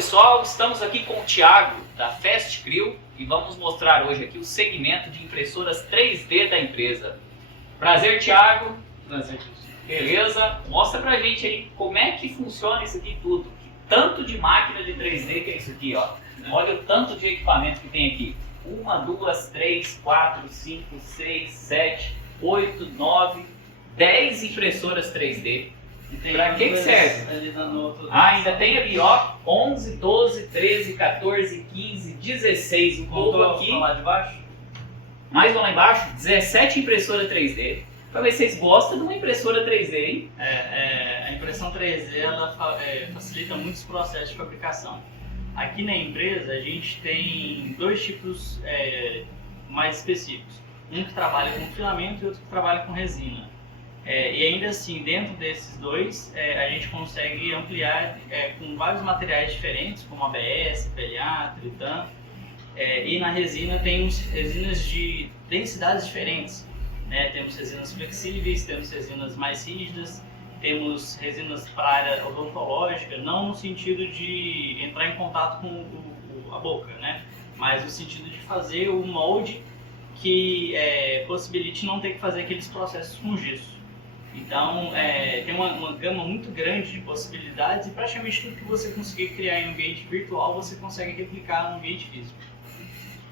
pessoal, estamos aqui com o Thiago da Fast Crew e vamos mostrar hoje aqui o segmento de impressoras 3D da empresa. Prazer, Thiago. Prazer. Beleza? Mostra pra gente aí como é que funciona isso aqui tudo. Que tanto de máquina de 3D que é isso aqui, ó. Olha o tanto de equipamento que tem aqui. 1, 2, 3, 4, 5, 6, 7, 8, 9, 10 impressoras 3D. Pra que serve? Ainda tem ali, ó, 11, 12, 13, 14, 15, 16. O povo aqui. Lá de baixo? Mais um lá embaixo, 17 impressoras 3D. Pra ver se vocês gostam de uma impressora 3D, hein? A impressão 3D ela facilita muitos processos de fabricação. Aqui na empresa a gente tem dois tipos mais específicos. Um que trabalha com filamento e outro que trabalha com resina. E ainda assim, dentro desses dois, a gente consegue ampliar com vários materiais diferentes, como ABS, PLA, Tritan. E na resina temos resinas de densidades diferentes. Temos resinas flexíveis, temos resinas mais rígidas, temos resinas para a área odontológica, não no sentido de entrar em contato com a boca, mas no sentido de fazer o molde que possibilite não ter que fazer aqueles processos com gesso. Então, tem uma gama muito grande de possibilidades e praticamente tudo que você conseguir criar em um ambiente virtual, você consegue replicar no ambiente físico.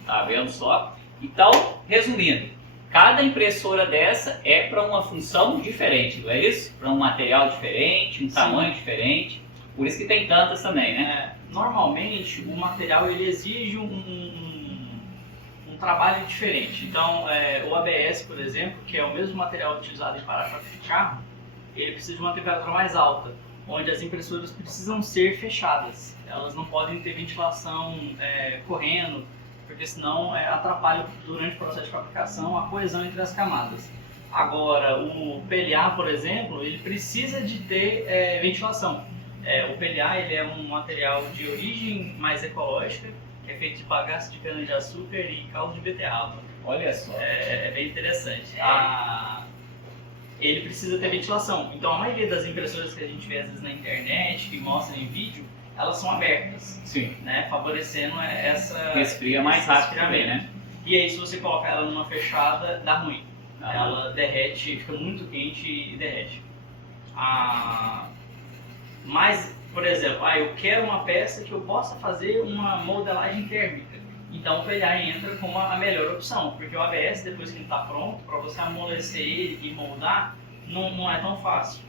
Tá vendo só? Então, resumindo, cada impressora dessa é para uma função diferente, não é isso? Para um material diferente, um tamanho diferente. Por isso que tem tantas também, né? Normalmente, o material ele exige um trabalho diferente. Então, o ABS, por exemplo, que é o mesmo material utilizado em para-choque de carro, ele precisa de uma temperatura mais alta, onde as impressoras precisam ser fechadas. Elas não podem ter ventilação correndo, porque senão atrapalha durante o processo de fabricação a coesão entre as camadas. Agora, o PLA, por exemplo, ele precisa de ter ventilação. O PLA ele é um material de origem mais ecológica, que é feito de bagaço de cana-de-açúcar e caldo de beterraba. Olha só. É bem interessante. Ele precisa ter ventilação. Então, a maioria das impressoras que a gente vê às vezes na internet, que mostram em vídeo, elas são abertas. Sim. Favorecendo essa... Resfria mais rápido também, né? E aí, se você colocar ela numa fechada, dá ruim. Ela derrete, fica muito quente e derrete. Mas, por exemplo, eu quero uma peça que eu possa fazer uma modelagem térmica. Então o PLA entra como a melhor opção, porque o ABS, depois que ele está pronto, para você amolecer ele e moldar, não é tão fácil.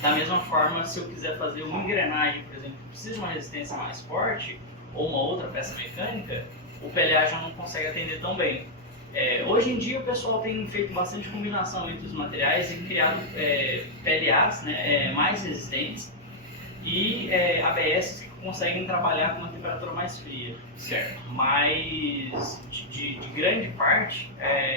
Da mesma forma, se eu quiser fazer uma engrenagem, por exemplo, que precisa de uma resistência mais forte, ou uma outra peça mecânica, o PLA já não consegue atender tão bem. Hoje em dia o pessoal tem feito bastante combinação entre os materiais e criado PLAs mais resistentes e ABS que conseguem trabalhar com uma temperatura mais fria. Certo. Mas de grande parte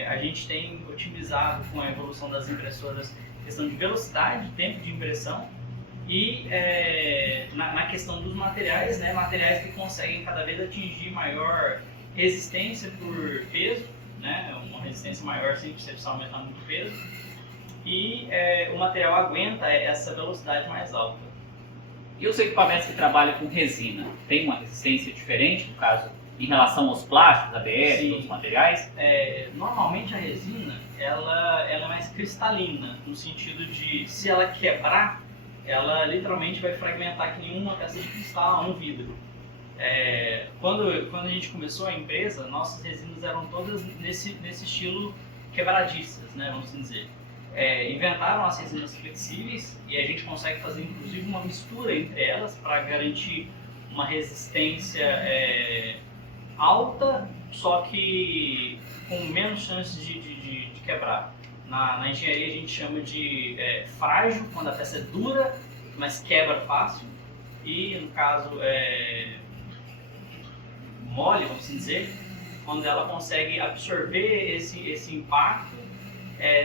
a gente tem otimizado com a evolução das impressoras questão de velocidade, tempo de impressão e na questão dos materiais, materiais que conseguem cada vez atingir maior resistência por peso, uma resistência maior sem precisar aumentar muito o peso e o material aguenta essa velocidade mais alta. E os equipamentos que trabalham com resina, tem uma resistência diferente, no caso, em relação aos plásticos, ABS, e outros materiais? Normalmente a resina ela é mais cristalina, no sentido de, se ela quebrar, ela literalmente vai fragmentar que nem uma peça de cristal, um vidro. Quando a gente começou a empresa, nossas resinas eram todas nesse estilo quebradiças, vamos dizer. Inventaram as resinas flexíveis e a gente consegue fazer inclusive uma mistura entre elas para garantir uma resistência alta, só que com menos chances de quebrar. Na engenharia a gente chama de frágil, quando a peça é dura, mas quebra fácil, e no caso mole, vamos dizer, quando ela consegue absorver esse impacto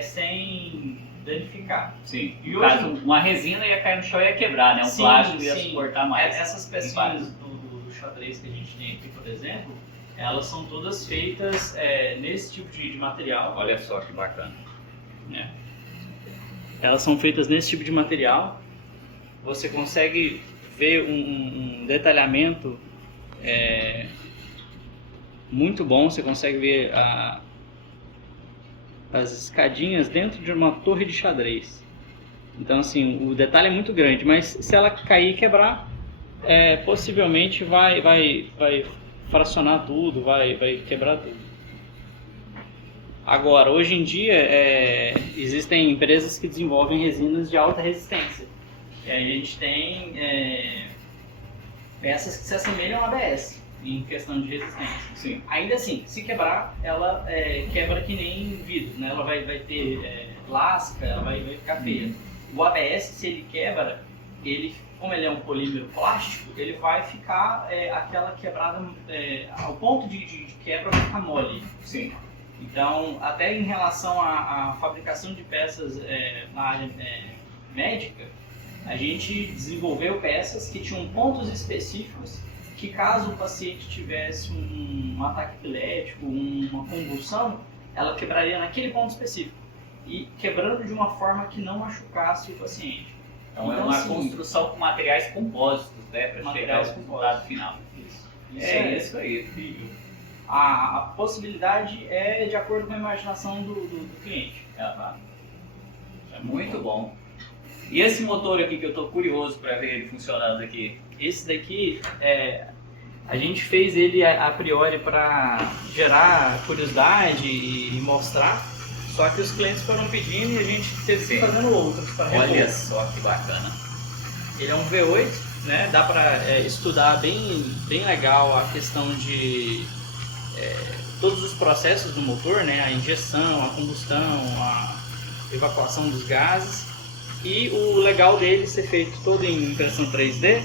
sem danificar. Sim, e no hoje, caso, uma resina ia cair no chão e ia quebrar, né? Um plástico ia suportar mais. Essas pecinhas do xadrez que a gente tem aqui, por exemplo, elas são todas feitas nesse tipo de material. Olha só que bacana. Elas são feitas nesse tipo de material. Você consegue vê um detalhamento muito bom. Você consegue ver as escadinhas dentro de uma torre de xadrez. Então, assim, o detalhe é muito grande, mas se ela cair e quebrar, possivelmente vai fracionar tudo, vai quebrar tudo. Agora, hoje em dia, existem empresas que desenvolvem resinas de alta resistência. E aí a gente tem peças que se assemelham a ABS em questão de resistência. Sim. Ainda assim, se quebrar, ela quebra que nem vidro, né? Ela vai ter lasca, ela vai ficar feia. O ABS, se ele quebra, como ele é um polímero plástico, ele vai ficar aquela quebrada, ao ponto de quebra vai ficar mole. Sim. Então, até em relação à fabricação de peças na área médica, a gente desenvolveu peças que tinham pontos específicos que, caso o paciente tivesse um ataque epilético, uma convulsão, ela quebraria naquele ponto específico. E quebrando de uma forma que não machucasse o paciente. Então, é uma construção com materiais compósitos, né, para chegar ao resultado final. Isso aí. A possibilidade é de acordo com a imaginação do cliente. Muito bom. E esse motor aqui que eu estou curioso para ver ele funcionando aqui? Esse daqui, a gente fez ele a priori para gerar curiosidade e mostrar, só que os clientes foram pedindo e a gente teve que ir fazendo outros para repor. Olha só que bacana. Ele é um V8, né? Dá para estudar bem legal a questão de todos os processos do motor, né? A injeção, a combustão, a evacuação dos gases. E o legal dele ser feito todo em impressão 3D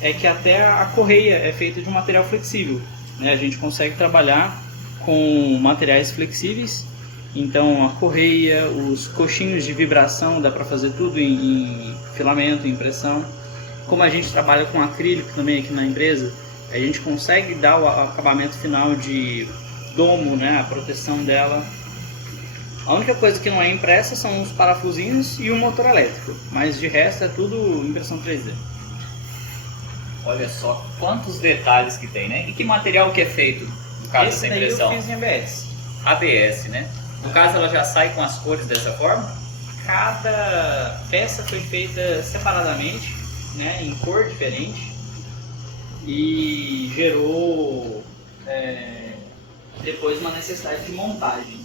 é que até a correia é feita de um material flexível, né? A gente consegue trabalhar com materiais flexíveis, então a correia, os coxinhos de vibração, dá para fazer tudo em filamento, em impressão. Como a gente trabalha com acrílico também aqui na empresa, a gente consegue dar o acabamento final de domo, né? A proteção dela. A única coisa que não é impressa são os parafusinhos e o motor elétrico, mas de resto é tudo impressão 3D. Olha só quantos detalhes que tem, né? E que material que é feito no caso dessa impressão? Esse daí eu fiz em ABS. ABS, né? No caso ela já sai com as cores dessa forma? Cada peça foi feita separadamente, né? Em cor diferente e gerou depois uma necessidade de montagem.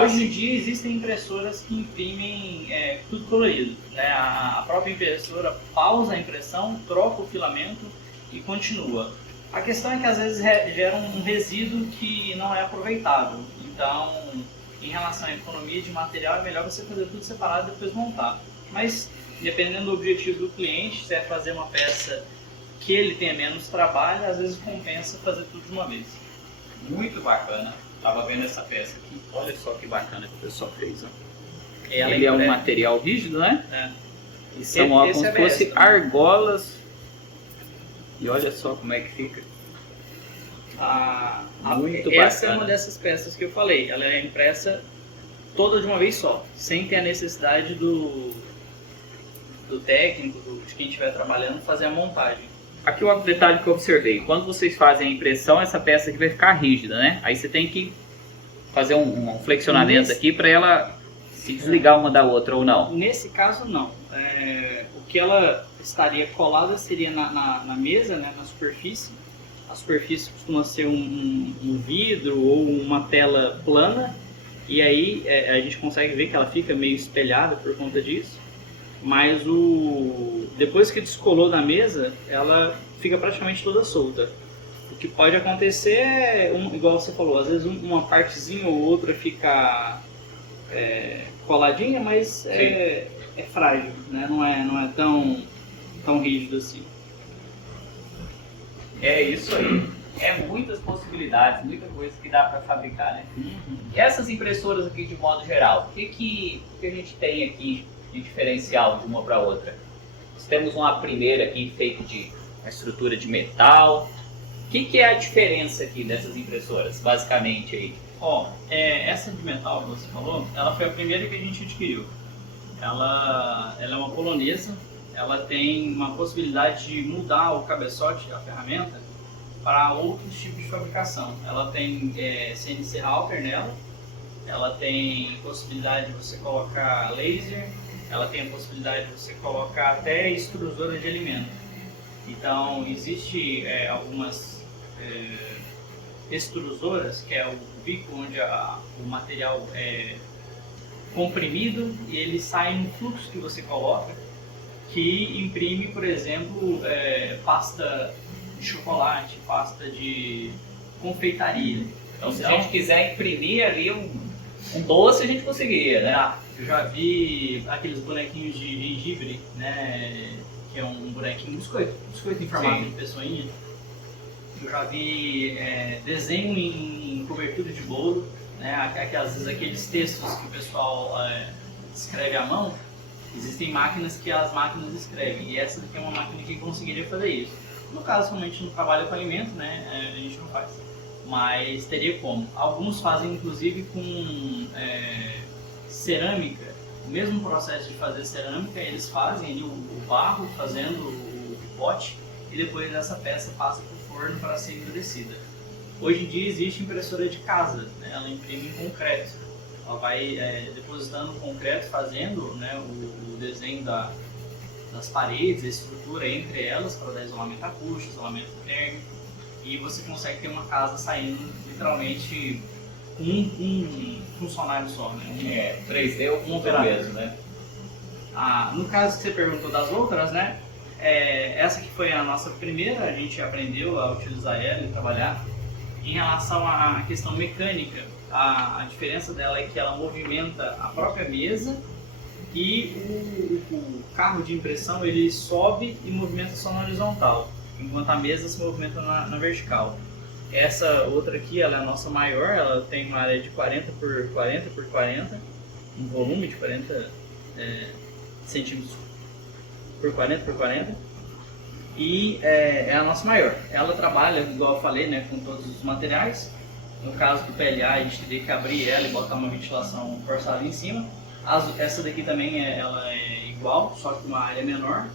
Hoje em dia existem impressoras que imprimem tudo colorido, né? A própria impressora pausa a impressão, troca o filamento e continua. A questão é que às vezes gera um resíduo que não é aproveitável. Então, em relação à economia de material, é melhor você fazer tudo separado e depois montar. Mas, dependendo do objetivo do cliente, se é fazer uma peça que ele tenha menos trabalho, às vezes compensa fazer tudo de uma vez. Muito bacana. Tava vendo essa peça aqui. Olha só que bacana que o pessoal fez. Ó. Ele é um material rígido, né? E são como se fossem argolas. E olha só como é que fica. Muito essa bacana. É uma dessas peças que eu falei. Ela é impressa toda de uma vez só, sem ter a necessidade do técnico, de quem estiver trabalhando, fazer a montagem. Aqui o detalhe que eu observei, quando vocês fazem a impressão, essa peça aqui vai ficar rígida, né? Aí você tem que fazer um flexionamento aqui para ela se desligar uma da outra ou não. Nesse caso não. O que ela estaria colada seria na mesa, né, na superfície. A superfície costuma ser um vidro ou uma tela plana. E aí a gente consegue ver que ela fica meio espelhada por conta disso. Mas depois que descolou da mesa, ela fica praticamente toda solta. O que pode acontecer é, igual você falou, às vezes uma partezinha ou outra fica coladinha, mas é frágil, né? Não é tão rígido assim. É isso aí. É muitas possibilidades, muita coisa que dá para fabricar, né? E essas impressoras aqui de modo geral, o que a gente tem aqui de diferencial de uma para outra? Nós temos uma primeira aqui feita de uma estrutura de metal. O que é a diferença aqui dessas impressoras, basicamente aí? Essa de metal que você falou, ela foi a primeira que a gente adquiriu. Ela é uma polonesa, ela tem uma possibilidade de mudar o cabeçote, a ferramenta, para outros tipos de fabricação. Ela tem CNC Halter nela, ela tem possibilidade de você colocar laser, ela tem a possibilidade de você colocar até extrusora de alimento. Então, existe algumas extrusoras, que é o bico onde o material é comprimido e ele sai no fluxo que você coloca, que imprime, por exemplo, pasta de chocolate, pasta de confeitaria. Então, se a gente quiser imprimir ali um doce, a gente conseguiria, né? Eu já vi aqueles bonequinhos de gengibre, né? Que é um bonequinho biscoito em formato de pessoinha. Eu já vi desenho em cobertura de bolo, né? Às vezes aqueles textos que o pessoal escreve à mão, existem máquinas que as máquinas escrevem, e essa daqui é uma máquina que conseguiria fazer isso. No caso, realmente não trabalha com alimento, né? A gente não faz, mas teria como. Alguns fazem inclusive com cerâmica, o mesmo processo de fazer cerâmica, eles fazem ali o barro fazendo o pipote e depois essa peça passa para o forno para ser endurecida. Hoje em dia existe impressora de casa, né? Ela imprime em concreto, ela vai depositando o concreto, fazendo, né, o desenho das paredes, a estrutura entre elas para dar isolamento acústico, isolamento térmico, e você consegue ter uma casa saindo literalmente com um funcionário só, né? 3D é um operador mesmo, né? No caso que você perguntou das outras, né? Essa que foi a nossa primeira, a gente aprendeu a utilizar ela e trabalhar. Em relação à questão mecânica, a diferença dela é que ela movimenta a própria mesa e o carro de impressão ele sobe e movimenta só na horizontal, enquanto a mesa se movimenta na vertical. Essa outra aqui, ela é a nossa maior, ela tem uma área de 40 por 40 por 40, um volume de 40 centímetros por 40 por 40, e é a nossa maior. Ela trabalha, igual eu falei, né, com todos os materiais. No caso do PLA, a gente teria que abrir ela e botar uma ventilação forçada em cima. Essa daqui também ela é igual, só que uma área menor.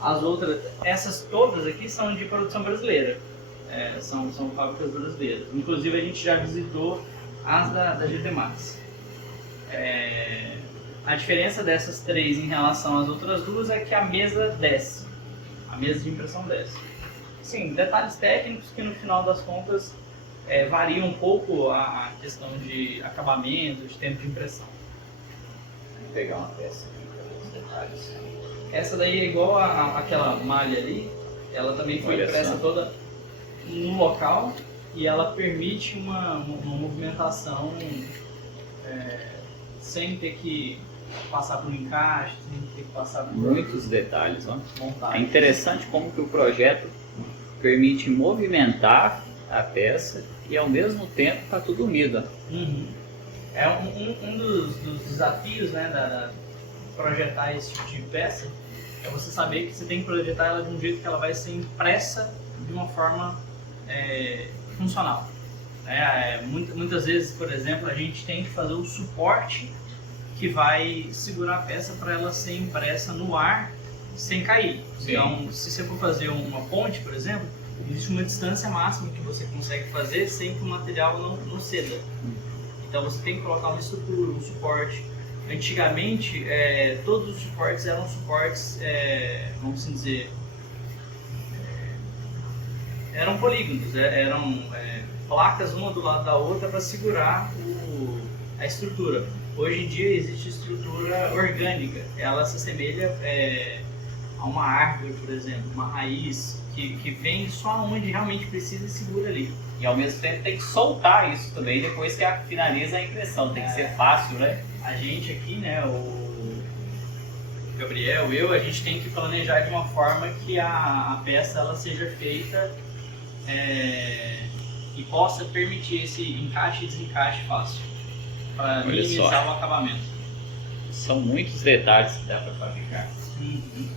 As outras, essas todas aqui são de produção brasileira. São fábricas brasileiras. Inclusive a gente já visitou as da GT Max. A diferença dessas três em relação às outras duas é que a mesa desce. A mesa de impressão desce. Sim, detalhes técnicos que no final das contas variam um pouco a questão de acabamento, de tempo de impressão. Vou pegar uma peça aqui para ver os detalhes. Essa daí é igual àquela malha ali. Ela também foi impressa toda no local e ela permite uma movimentação sem ter que passar por encaixe, sem ter que passar por muitos detalhes, ó. montagem. É interessante como que o projeto permite movimentar a peça e ao mesmo tempo está tudo unido. Uhum. É um dos desafios, né, projetar esse tipo de peça, é você saber que você tem que projetar ela de um jeito que ela vai ser impressa de uma forma funcional. Muitas vezes, por exemplo, a gente tem que fazer o suporte que vai segurar a peça para ela ser impressa no ar sem cair. Sim. Então, se você for fazer uma ponte, por exemplo, existe uma distância máxima que você consegue fazer sem que o material não ceda. Então você tem que colocar uma estrutura, um suporte. Antigamente, todos os suportes eram suportes, vamos assim dizer, eram polígonos, eram placas uma do lado da outra para segurar a estrutura. Hoje em dia existe estrutura orgânica, ela se assemelha a uma árvore, por exemplo, uma raiz que vem só onde realmente precisa e segura ali. E ao mesmo tempo tem que soltar isso também depois que finaliza a impressão, tem que ser fácil, né? A gente aqui, né, o Gabriel, a gente tem que planejar de uma forma que a peça ela seja feita e possa permitir esse encaixe e desencaixe fácil, para minimizar o acabamento. São muitos detalhes que dá para fabricar. Uhum.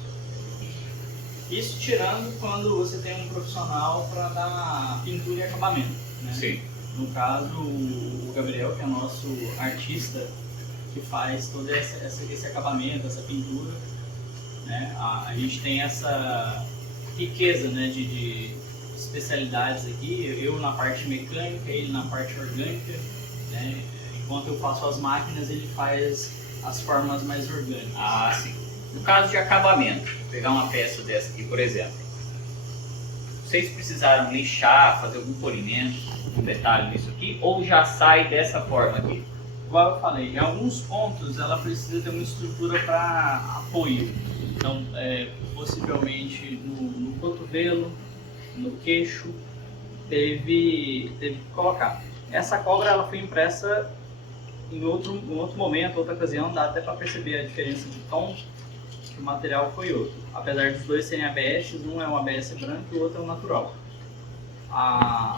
Isso tirando quando você tem um profissional para dar pintura e acabamento, né? Sim. No caso, o Gabriel, que é nosso artista, que faz todo esse acabamento, essa pintura, né? A gente tem essa riqueza, né, de especialidades aqui, eu na parte mecânica, ele na parte orgânica, né? Enquanto eu faço as máquinas, ele faz as formas mais orgânicas. Ah, sim. No caso de acabamento, vou pegar uma peça dessa aqui, por exemplo. Vocês precisaram lixar, fazer algum polimento, um detalhe nisso aqui, ou já sai dessa forma aqui? Igual eu falei, em alguns pontos ela precisa ter uma estrutura para apoio. Então, possivelmente no cotovelo, no queixo, teve que colocar. Essa cobra ela foi impressa em outro momento, outra ocasião, dá até para perceber a diferença de tom, que o material foi outro. Apesar dos dois serem ABS, um é um ABS branco e o outro é um natural.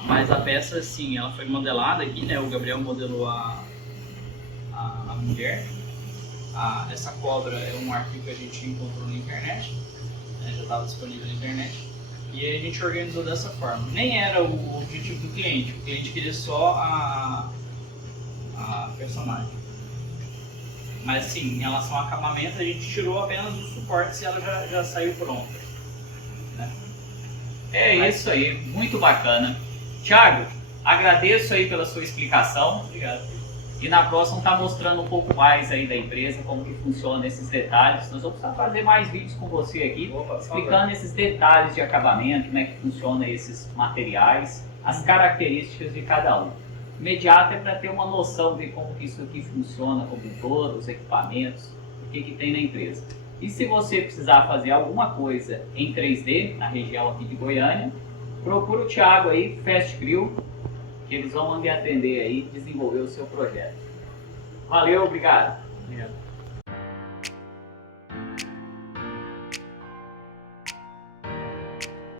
Mas a peça, sim, ela foi modelada aqui, né? O Gabriel modelou a mulher. Essa cobra é um arquivo que a gente encontrou na internet, né? Já estava disponível na internet. E aí a gente organizou dessa forma. Nem era o objetivo do cliente, o cliente queria só a personagem. Mas sim, em relação ao acabamento, a gente tirou apenas os suportes e ela já saiu pronta. Né? Isso aí, muito bacana. Thiago, agradeço aí pela sua explicação. Obrigado. E na próxima tá mostrando um pouco mais aí da empresa, como que funciona esses detalhes. Nós vamos precisar fazer mais vídeos com você aqui, explicando esses detalhes de acabamento, como é que funciona esses materiais, as características de cada um. Imediato é para ter uma noção de como que isso aqui funciona como um todo, os equipamentos, o que tem na empresa. E se você precisar fazer alguma coisa em 3D, na região aqui de Goiânia, procura o Thiago aí, Fast Grill, que eles vão lhe atender aí e desenvolver o seu projeto. Valeu, obrigado. Obrigado.